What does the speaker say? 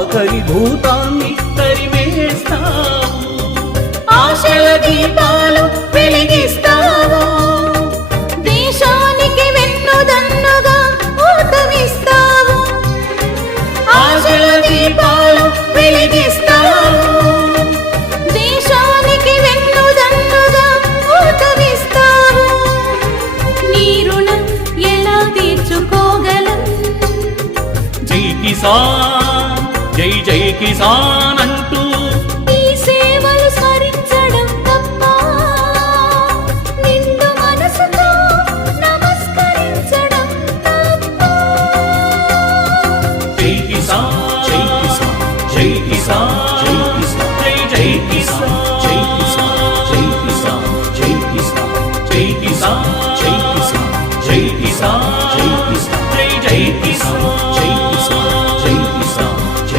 ఆఖరి భూతాన్ని తరిమేస్తావు. ఆశల దీపాలు వెలిగిస్తావు. దేశానికి వెన్నుదన్నుగా ఊతమిస్తావు. ఆశల దీపాలు వెలిగిస్తావు. దేశానికి వెన్నుదన్నుగా ఊతమిస్తావు. నీ రుణం ఎలా తీర్చుకోగలం? జై కిసాన్, జై జై కిసాన్.